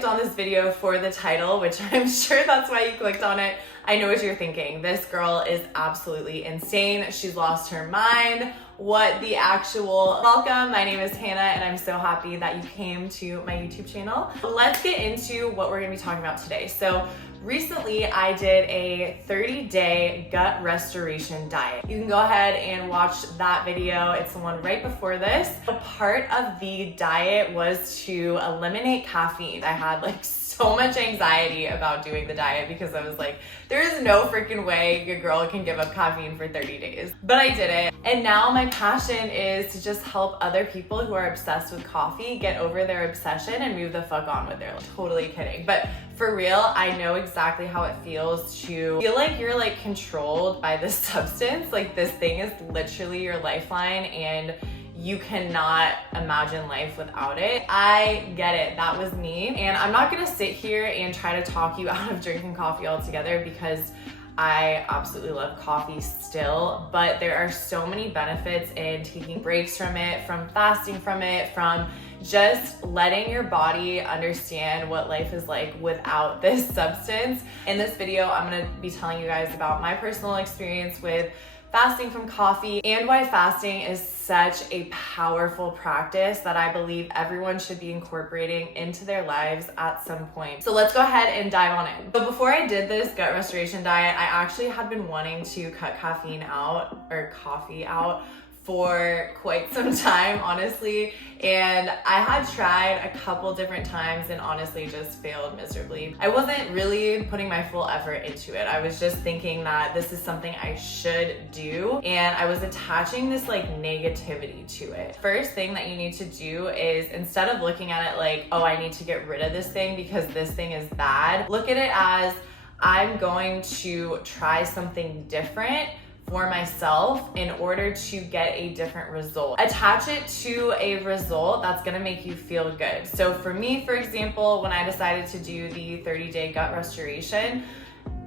clicked on this video for the title, which I'm sure that's why you clicked on it, I know what you're thinking. This girl is absolutely insane. She's lost her mind. What the actual... Welcome, my name is Hannah, and I'm so happy that you came to my YouTube channel. Let's get into what we're gonna be talking about today. So recently I did a 30-day gut restoration diet. You can go ahead and watch that video. It's the one right before this. A part of the diet was to eliminate caffeine. I had like so much anxiety about doing the diet because I was like, there is no freaking way your girl can give up caffeine for 30 days. But I did it. And now my passion is to just help other people who are obsessed with coffee get over their obsession and move the fuck on with their life. Totally kidding. But for real, I know exactly how it feels to feel like you're like controlled by this substance. Like this thing is literally your lifeline and you cannot imagine life without it. I get it, that was me. And I'm not gonna sit here and try to talk you out of drinking coffee altogether because I absolutely love coffee still, but there are so many benefits in taking breaks from it, from fasting from it, from just letting your body understand what life is like without this substance. In this video, I'm gonna be telling you guys about my personal experience with fasting from coffee and why fasting is such a powerful practice that I believe everyone should be incorporating into their lives at some point. So let's go ahead and dive on it. But before I did this gut restoration diet, I actually had been wanting to cut caffeine out or coffee out for quite some time, honestly. And I had tried a couple different times and honestly just failed miserably. I wasn't really putting my full effort into it. I was just thinking that this is something I should do. And I was attaching this like negativity to it. First thing that you need to do is instead of looking at it like, oh, I need to get rid of this thing because this thing is bad, look at it as I'm going to try something different for myself in order to get a different result. Attach it to a result that's gonna make you feel good. So for me, for example, when I decided to do the 30-day gut restoration,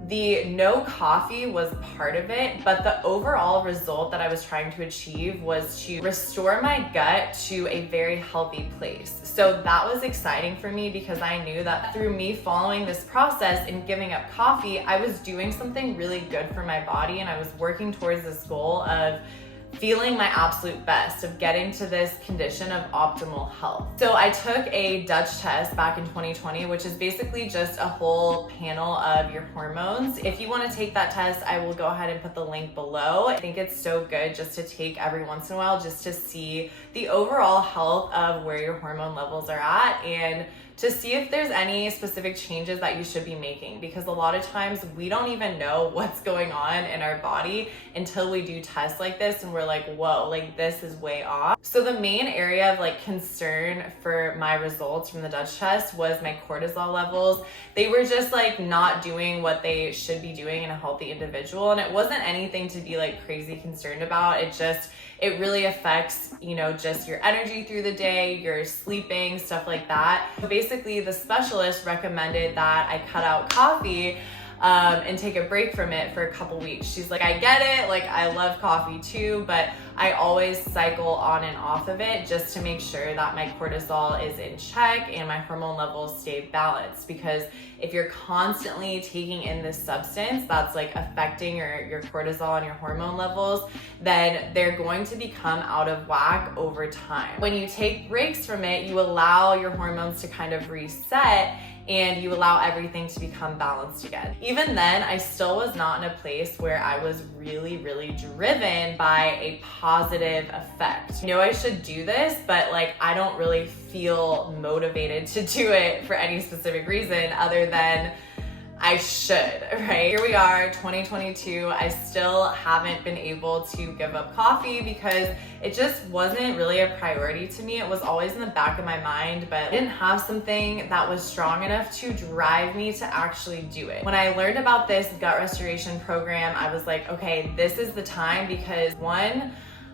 the no coffee was part of it, but the overall result that I was trying to achieve was to restore my gut to a very healthy place. So that was exciting for me because I knew that through me following this process and giving up coffee, I was doing something really good for my body and I was working towards this goal of feeling my absolute best, of getting to this condition of optimal health. So I took a Dutch test back in 2020, which is basically just a whole panel of your hormones. If you want to take that test, I will go ahead and put the link below. I think it's so good just to take every once in a while just to see the overall health of where your hormone levels are at and to see if there's any specific changes that you should be making, because a lot of times we don't even know what's going on in our body until we do tests like this and we're like, whoa, like this is way off. So the main area of like concern for my results from the Dutch test was my cortisol levels. They were just like not doing what they should be doing in a healthy individual, and it wasn't anything to be like crazy concerned about. It really affects, you know, just your energy through the day, your sleeping, stuff like that. Basically, the specialist recommended that I cut out coffee and take a break from it for a couple weeks. She's like, I get it, like I love coffee too, but I always cycle on and off of it just to make sure that my cortisol is in check and my hormone levels stay balanced. Because if you're constantly taking in this substance that's like affecting your cortisol and your hormone levels, then they're going to become out of whack over time. When you take breaks from it, you allow your hormones to kind of reset and you allow everything to become balanced again. Even then, I still was not in a place where I was really, really driven by a positive effect. I know I should do this, but like I don't really feel motivated to do it for any specific reason other than I should, right? Here we are, 2022. I still haven't been able to give up coffee because it just wasn't really a priority to me. It was always in the back of my mind, but I didn't have something that was strong enough to drive me to actually do it. When I learned about this gut restoration program, I was like, okay, this is the time, because one,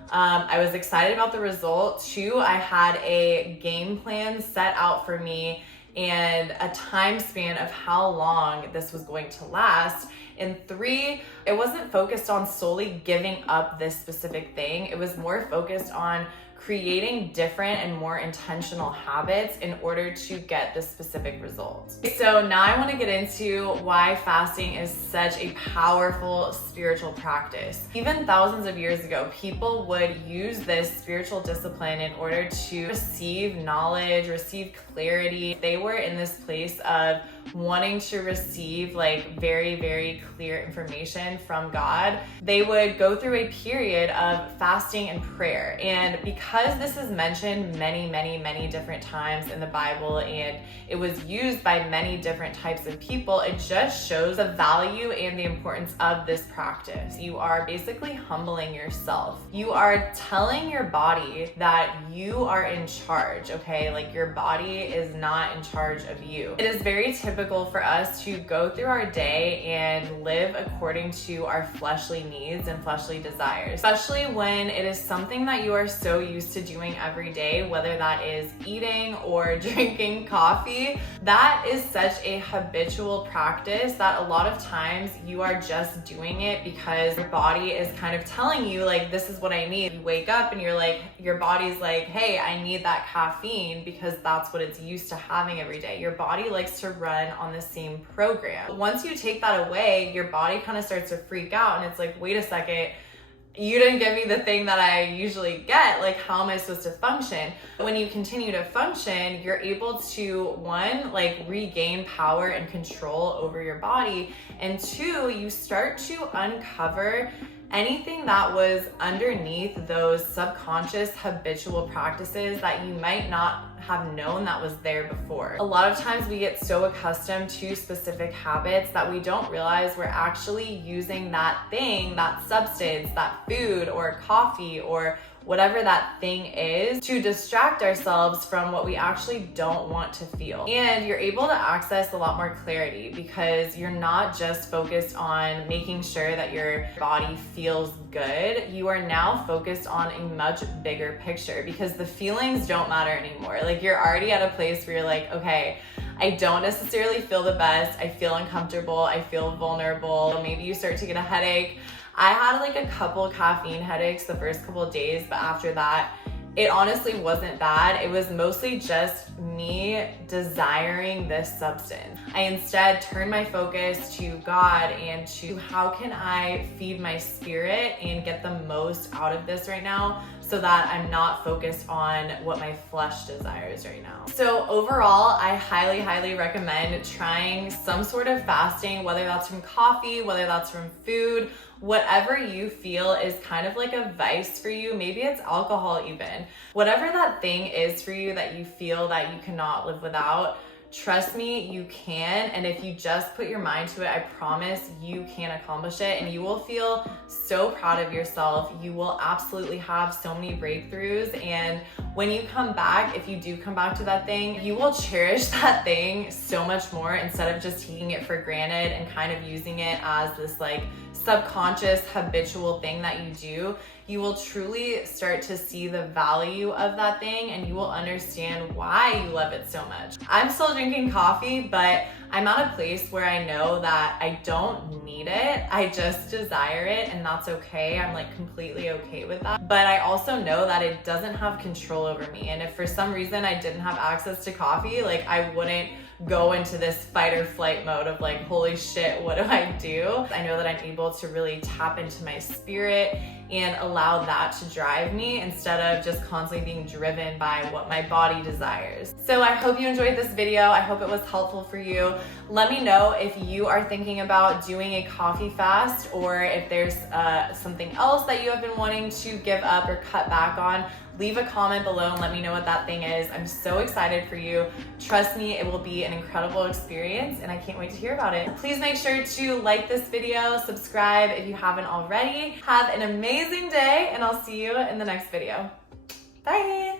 I was excited about the result. Two, I had a game plan set out for me and a time span of how long this was going to last. And three, it wasn't focused on solely giving up this specific thing. It was more focused on creating different and more intentional habits in order to get the specific results. So now I want to get into why fasting is such a powerful spiritual practice. Even thousands of years ago, people would use this spiritual discipline in order to receive knowledge, receive clarity. They were in this place of wanting to receive like very, very clear information from God. They would go through a period of fasting and prayer. And because this is mentioned many, many, many different times in the Bible, and it was used by many different types of people, it just shows the value and the importance of this practice. You are basically humbling yourself. You are telling your body that you are in charge, okay? Like your body is not in charge of you. It is very typical for us to go through our day and live according to our fleshly needs and fleshly desires, especially when it is something that you are so used to doing every day, whether that is eating or drinking coffee. That is such a habitual practice that a lot of times you are just doing it because your body is kind of telling you like, this is what I need. You wake up and you're like, your body's like, hey, I need that caffeine because that's what it's used to having every day. Your body likes to run on the same program. Once you take that away, your body kind of starts to freak out and it's like, wait a second, you didn't give me the thing that I usually get. Like, how am I supposed to function? When you continue to function, you're able to, one, like regain power and control over your body. And two, you start to uncover anything that was underneath those subconscious habitual practices that you might not have known that was there before. A lot of times we get so accustomed to specific habits that we don't realize we're actually using that thing, that substance, that food or coffee or whatever that thing is to distract ourselves from what we actually don't want to feel. And you're able to access a lot more clarity because you're not just focused on making sure that your body feels good. You are now focused on a much bigger picture because the feelings don't matter anymore. Like you're already at a place where you're like, okay, I don't necessarily feel the best. I feel uncomfortable. I feel vulnerable. Maybe you start to get a headache. I had like a couple caffeine headaches the first couple of days, but after that, it honestly wasn't bad. It was mostly just me desiring this substance. I instead turned my focus to God and to how can I feed my spirit and get the most out of this right now so that I'm not focused on what my flesh desires right now. So overall, I highly, highly recommend trying some sort of fasting, whether that's from coffee, whether that's from food, whatever you feel is kind of like a vice for you. Maybe it's alcohol even. Whatever that thing is for you that you feel that you cannot live without, trust me, you can. And if you just put your mind to it, I promise you can accomplish it and you will feel so proud of yourself. You will absolutely have so many breakthroughs. And when you come back, if you do come back to that thing, you will cherish that thing so much more instead of just taking it for granted and kind of using it as this like subconscious habitual thing that you do. You will truly start to see the value of that thing and you will understand why you love it so much. I'm still drinking coffee, but I'm at a place where I know that I don't need it. I just desire it and that's okay. I'm like completely okay with that. But I also know that it doesn't have control over me. And if for some reason I didn't have access to coffee, like I wouldn't go into this fight or flight mode of like, holy shit, what do I do? I know that I'm able to really tap into my spirit and allow that to drive me instead of just constantly being driven by what my body desires. So I hope you enjoyed this video. I hope it was helpful for you. Let me know if you are thinking about doing a coffee fast or if there's something else that you have been wanting to give up or cut back on. Leave a comment below and let me know what that thing is. I'm so excited for you. Trust me, it will be an incredible experience and I can't wait to hear about it. Please make sure to like this video, subscribe if you haven't already. Have an amazing day and I'll see you in the next video. Bye.